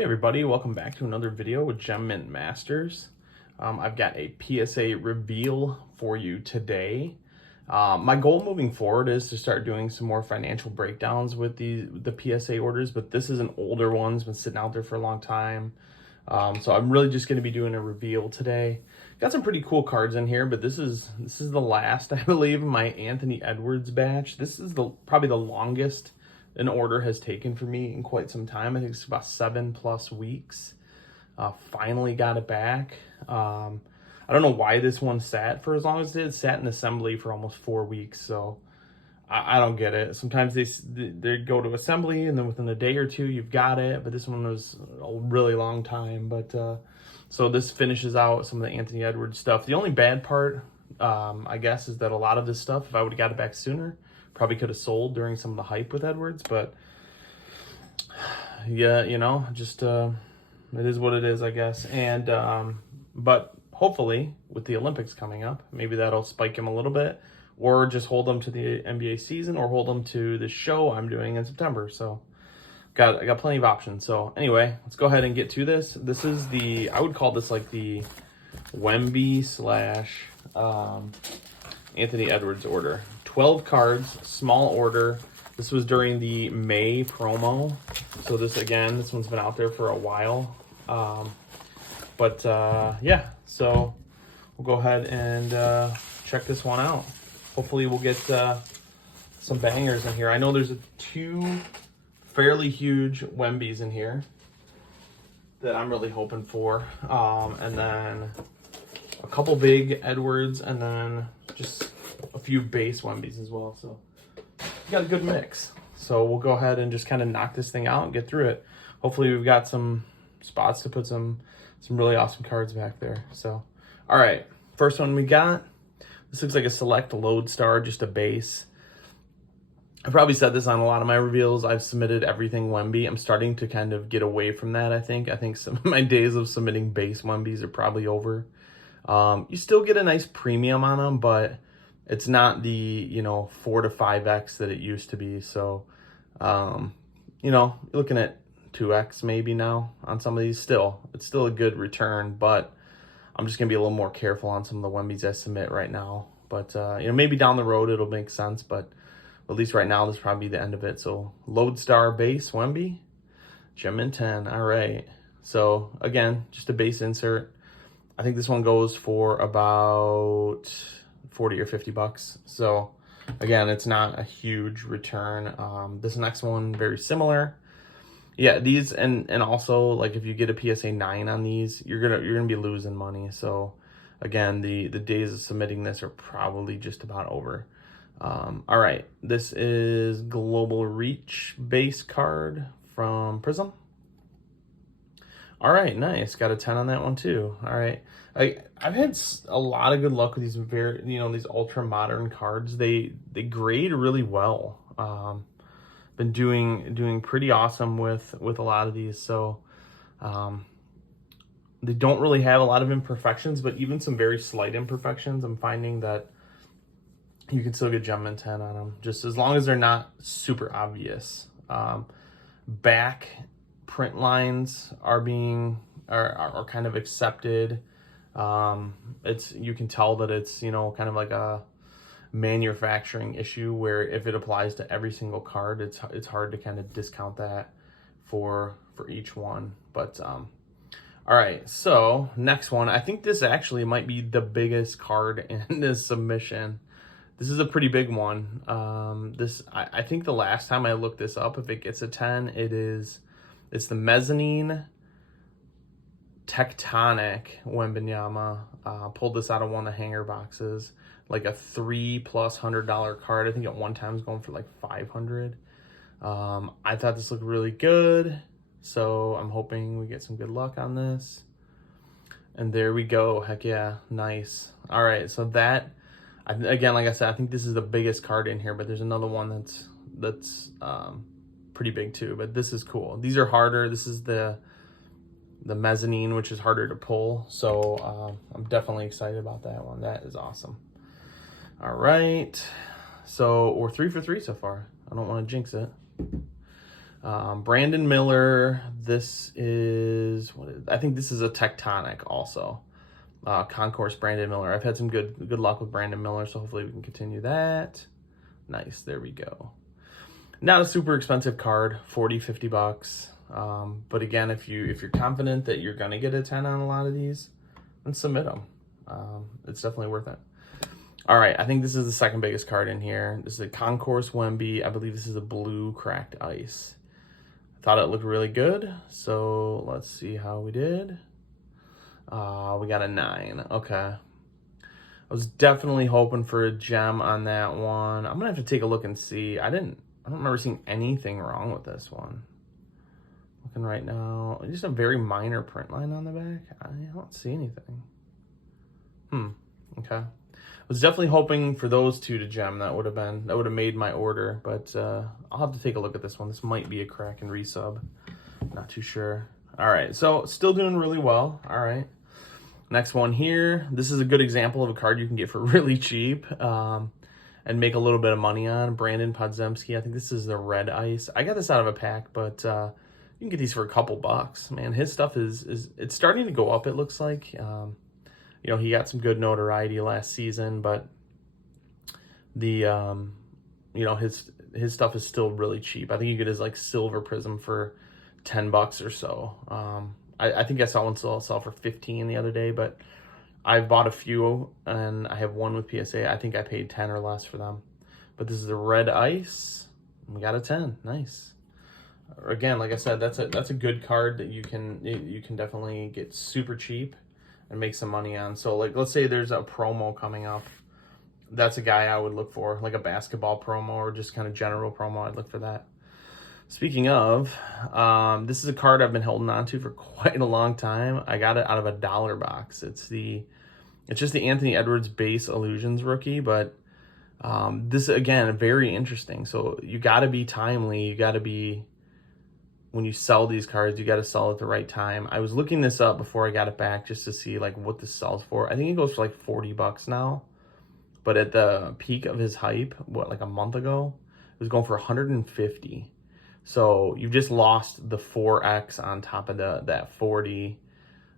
Hey everybody, welcome back to another video with Gem Mint Masters. I've got a PSA reveal for you today. My goal moving forward is to start doing some more financial breakdowns with the PSA orders, but this is an older one. It's been sitting out there for a long time. So I'm really just going to be doing a reveal today. Got some pretty cool cards in here, but this is the last, I believe, my Anthony Edwards batch. This is probably the longest an order has taken for me in quite some time. I think it's about 7+ weeks. Finally got it back. I don't know why this one sat for as long as it did. It sat in assembly for almost 4 weeks, so I don't get it. Sometimes they go to assembly and then within a day or two you've got it, but this one was a really long time. But so this finishes out some of the Anthony Edwards stuff. The only bad part, I guess, is that a lot of this stuff, if I would have got it back sooner, probably could have sold during some of the hype with Edwards. But yeah, you know, just it is what it is, I guess. And but hopefully with the Olympics coming up, maybe that'll spike him a little bit, or just hold them to the NBA season, or hold them to the show I'm doing in September. So I got plenty of options. So anyway, let's go ahead and get to this. This is I would call this like the Wemby / Anthony Edwards order. 12 cards, small order. This was during the May promo. So this one's been out there for a while. Yeah, so we'll go ahead and check this one out. Hopefully we'll get some bangers in here. I know there's two fairly huge Wembys in here that I'm really hoping for. And then a couple big Edwards, and then just a few base Wembys as well. So we got a good mix. So we'll go ahead and just kind of knock this thing out and get through it. Hopefully we've got some spots to put some really awesome cards back there. So, all right, first one we got. This looks like a select Lodestar, just a base. I've probably said this on a lot of my reveals. I've submitted everything Wemby. I'm starting to kind of get away from that, I think. I think some of my days of submitting base Wembys are probably over. You still get a nice premium on them, but it's not the, 4 to 5x that it used to be. So, you're looking at 2x maybe now on some of these. It's still a good return, but I'm just gonna be a little more careful on some of the Wembys I submit right now. But maybe down the road it'll make sense, but at least right now this will probably be the end of it. So Lodestar base Wemby, Gem Mint 10. All right, so again, just a base insert. I think this one goes for about 40 or 50 bucks. So again, it's not a huge return. This next one, very similar. Yeah, these and also, like, if you get a PSA 9 on these, you're gonna be losing money. So again, the days of submitting this are probably just about over. All right, this is Global Reach base card from Prism. All right, nice. Got a 10 on that one too. All right, I've had a lot of good luck with these these ultra modern cards. They grade really well. Been doing pretty awesome with a lot of these. So they don't really have a lot of imperfections, but even some very slight imperfections, I'm finding that you can still get Gem Mint 10 on them, just as long as they're not super obvious. Back print lines are kind of accepted. You can tell that it's kind of like a manufacturing issue, where if it applies to every single card, it's hard to kind of discount that for each one. But all right, so next one, I think this actually might be the biggest card in this submission. This is a pretty big one. I think the last time I looked this up, if it gets a 10, it's the Mezzanine Tectonic Wembanyama. Pulled this out of one of the hanger boxes, like a $300+ card. I think at one time it was going for like 500. I thought this looked really good, so I'm hoping we get some good luck on this. And there we go. Heck yeah, nice. All right, so that, again, like I said, I think this is the biggest card in here, but there's another one that's pretty big too. But this is cool. These are harder. This is the Mezzanine, which is harder to pull. So I'm definitely excited about that one. That is awesome. All right, so we're 3 for 3 so far. I don't want to jinx it. Brandon Miller, this is, I think this is a Tectonic also. Concourse Brandon Miller. I've had some good luck with Brandon Miller, so hopefully we can continue that. Nice, there we go. Not a super expensive card, 40, 50 bucks. But again, if you're confident that you're gonna get a 10 on a lot of these, then submit them. It's definitely worth it. All right, I think this is the second biggest card in here. This is a Concourse Wemby. I believe this is a blue cracked ice. I thought it looked really good, so let's see how we did. We got a 9. Okay. I was definitely hoping for a gem on that one. I'm gonna have to take a look and see. I don't remember seeing anything wrong with this one. Looking right now, just a very minor print line on the back. I don't see anything. Okay. I was definitely hoping for those two to gem. That would have made my order, but I'll have to take a look at this one. This might be a crack and resub. Not too sure. All right, so still doing really well. All right. Next one here. This is a good example of a card you can get for really cheap and make a little bit of money on. Brandon Podziemski. I think this is the red ice. I got this out of a pack, but you can get these for a couple bucks. Man, his stuff is it's starting to go up, it looks like. You know, he got some good notoriety last season, but the you know, his stuff is still really cheap. I think you get his like silver prism for 10 bucks or so. I think I saw one sell for 15 the other day, but I've bought a few and I have one with PSA. I think I paid 10 or less for them. But this is a red ice. We got a 10. Nice. Again, like I said, that's a good card that you can definitely get super cheap and make some money on. So like, let's say there's a promo coming up. That's a guy I would look for, like a basketball promo or just kind of general promo. I'd look for that. Speaking of, this is a card I've been holding on to for quite a long time. I got it out of a $1 box. It's just the Anthony Edwards base Illusions rookie, but this again, very interesting. So you got to be timely. You got to be, when you sell these cards, you got to sell at the right time. I was looking this up before I got it back just to see like what this sells for. I think it goes for like 40 bucks now, but at the peak of his hype, like a month ago, it was going for 150. So you've just lost the 4x on top of that 40.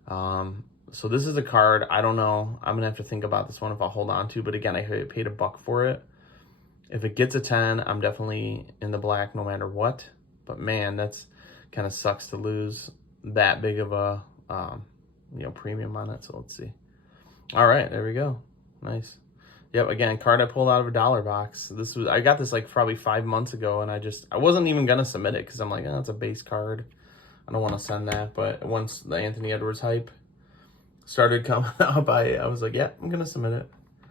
So this is a card, I don't know. I'm gonna have to think about this one if I'll hold on to, but again, I paid $1 for it. If it gets a 10, I'm definitely in the black no matter what. But man, that's kind of sucks to lose that big of a premium on it. So let's see. All right, there we go. Nice. Yep, again, card I pulled out of a $1 box. I got this like probably 5 months ago, and I wasn't even gonna submit it because I'm like, oh, it's a base card. I don't want to send that. But once the Anthony Edwards hype started coming up, I was like, yeah, I'm gonna submit it.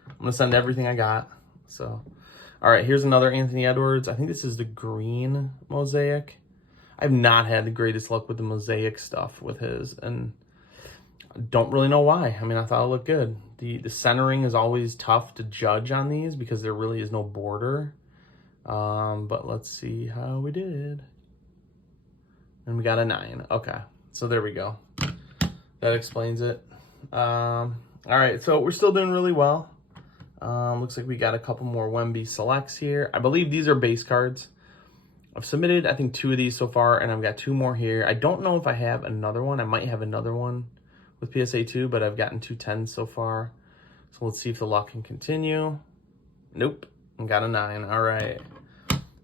I'm gonna send everything I got. So, all right, here's another Anthony Edwards. I think this is the green mosaic. I've not had the greatest luck with the mosaic stuff with his, and I don't really know why. I mean, I thought it looked good. The centering is always tough to judge on these because there really is no border. But let's see how we did. And we got a 9. Okay, so there we go. That explains it. All right, so we're still doing really well. Looks like we got a couple more Wemby selects here. I believe these are base cards. I've submitted, I think, 2 of these so far, and I've got 2 more here. I don't know if I have another one. I might have another one with PSA 2, but I've gotten 2 10s so far. So let's see if the luck can continue. Nope, I got a 9. All right.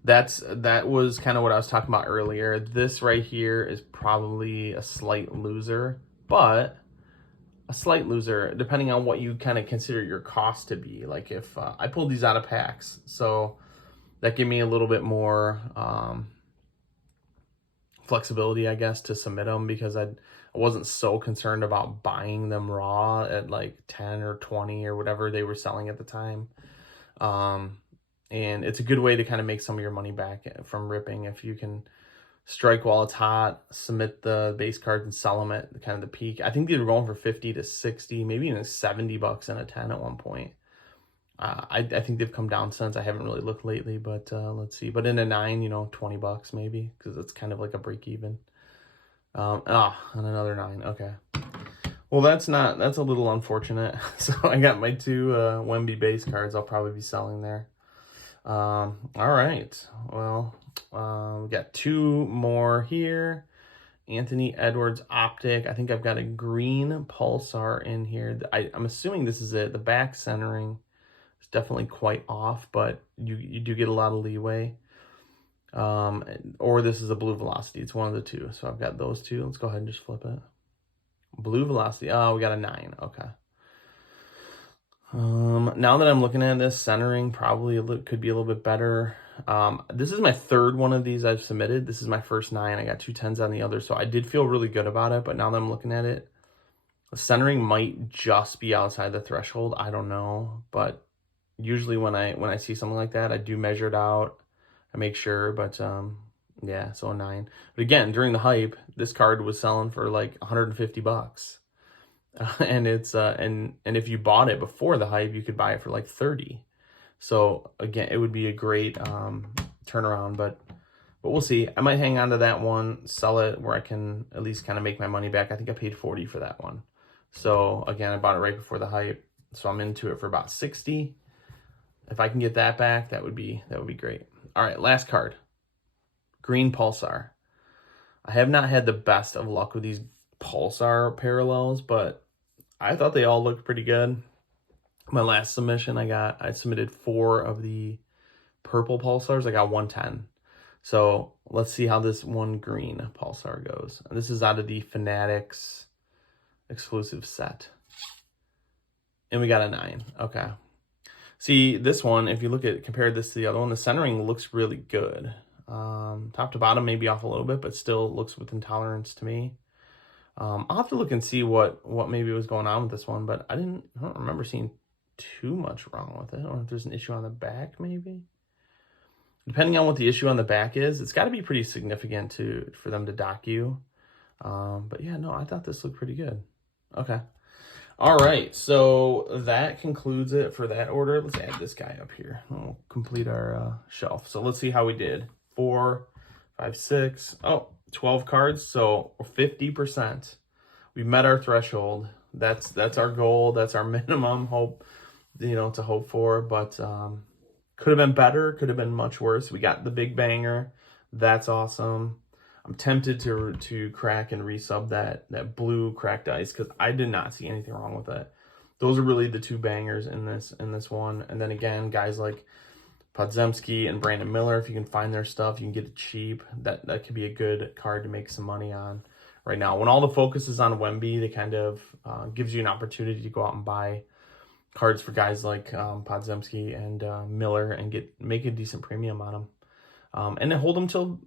That was kind of what I was talking about earlier. This right here is probably a slight loser, but a slight loser depending on what you kind of consider your cost to be. Like if I pulled these out of packs, so that gave me a little bit more flexibility, I guess, to submit them because I wasn't so concerned about buying them raw at like 10 or 20 or whatever they were selling at the time. And it's a good way to kind of make some of your money back from ripping if you can strike while it's hot, submit the base cards and sell them at kind of the peak. I think they were going for 50 to 60, maybe even 70 bucks in a 10 at one point. I think they've come down since. I haven't really looked lately, but let's see. But in a 9, 20 bucks maybe, because it's kind of like a break even. And another 9. Okay. Well, that's a little unfortunate. So I got my 2 Wemby base cards I'll probably be selling there. All right. Well, we got two more here. Anthony Edwards Optic. I think I've got a green Pulsar in here. I'm assuming this is it. The back centering is definitely quite off, but you do get a lot of leeway. Or this is a blue Velocity. It's one of the two. So I've got those two. Let's go ahead and just flip it. Blue Velocity. Oh, we got a 9. Okay. Now that I'm looking at this, centering probably could be a little bit better. This is my third one of these I've submitted. This is my first 9. I got 2 10s on the other, so I did feel really good about it. But now that I'm looking at it, the centering might just be outside the threshold. I don't know, but usually when I see something like that, I do measure it out. I make sure, but yeah, so a 9. But again, during the hype, this card was selling for like $150. And it's and if you bought it before the hype, you could buy it for like 30. So again, it would be a great turnaround, but we'll see. I might hang on to that one, sell it where I can at least kind of make my money back. I think I paid 40 for that one. So again, I bought it right before the hype, so I'm into it for about 60. If I can get that back, that would be great. All right, last card. Green Pulsar. I have not had the best of luck with these Pulsar parallels, but I thought they all looked pretty good. My last submission, I submitted 4 of the purple Pulsars. I got 110. So let's see how this one green Pulsar goes. And this is out of the Fanatics exclusive set. And we got a 9. Okay. See, this one, if you compare this to the other one, the centering looks really good. Top to bottom, maybe off a little bit, but still looks within tolerance to me. I'll have to look and see what maybe was going on with this one, but I don't remember seeing too much wrong with it. Or if there's an issue on the back, maybe. Depending on what the issue on the back is, it's got to be pretty significant for them to dock you. But yeah, no, I thought this looked pretty good. Okay. All right, so that concludes it for that order. Let's add this guy up here. We'll complete our shelf. So let's see how we did. 4, 5, 6, 12 cards, so 50%. We met our threshold. That's our goal. That's our minimum hope, to hope for. But could have been better. Could have been much worse. We got the big banger. That's awesome. I'm tempted to crack and resub that blue cracked ice because I did not see anything wrong with it. Those are really the 2 bangers in this one. And then again, guys like Podziemski and Brandon Miller, if you can find their stuff, you can get it cheap. That could be a good card to make some money on right now. When all the focus is on Wemby, they kind of gives you an opportunity to go out and buy cards for guys like Podziemski and Miller and make a decent premium on them. And then hold them till,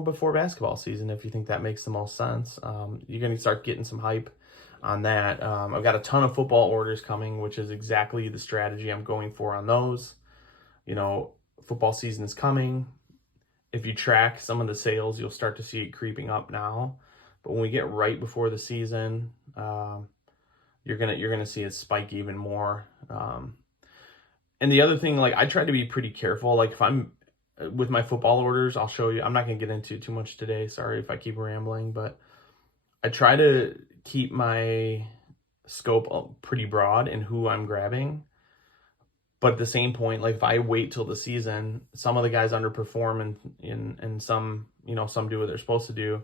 before basketball season if you think that makes the most sense. You're going to start getting some hype on that. I've got a ton of football orders coming, which is exactly the strategy I'm going for on those. Football season is coming. If you track some of the sales, you'll start to see it creeping up now. But when we get right before the season, you're gonna see it spike even more. And the other thing, like I try to be pretty careful. Like if I'm with my football orders, I'll show you. I'm not gonna get into too much today. Sorry if I keep rambling, but I try to keep my scope pretty broad in who I'm grabbing. But at the same point, like if I wait till the season, some of the guys underperform and some, some do what they're supposed to do.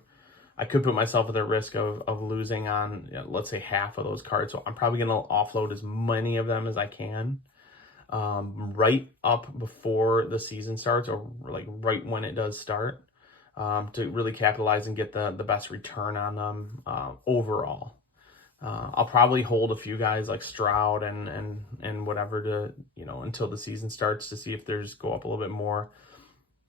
I could put myself at the risk of losing on, let's say, half of those cards. So I'm probably going to offload as many of them as I can right up before the season starts or like right when it does start to really capitalize and get the best return on them overall. I'll probably hold a few guys like Stroud and whatever to, until the season starts to see if there's go up a little bit more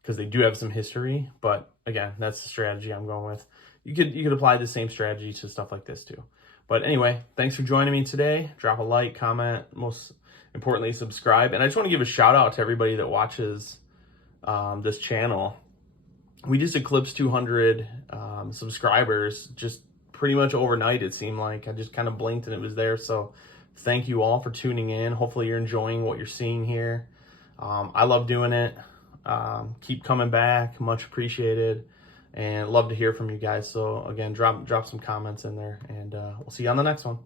because they do have some history. But again, that's the strategy I'm going with. You could apply the same strategy to stuff like this too. But anyway, thanks for joining me today. Drop a like, comment, most importantly, subscribe. And I just want to give a shout out to everybody that watches this channel. We just eclipsed 200 subscribers just pretty much overnight, it seemed like. I just kind of blinked and it was there. So thank you all for tuning in. Hopefully you're enjoying what you're seeing here. I love doing it. Keep coming back. Much appreciated. And love to hear from you guys. So again, drop some comments in there and we'll see you on the next one.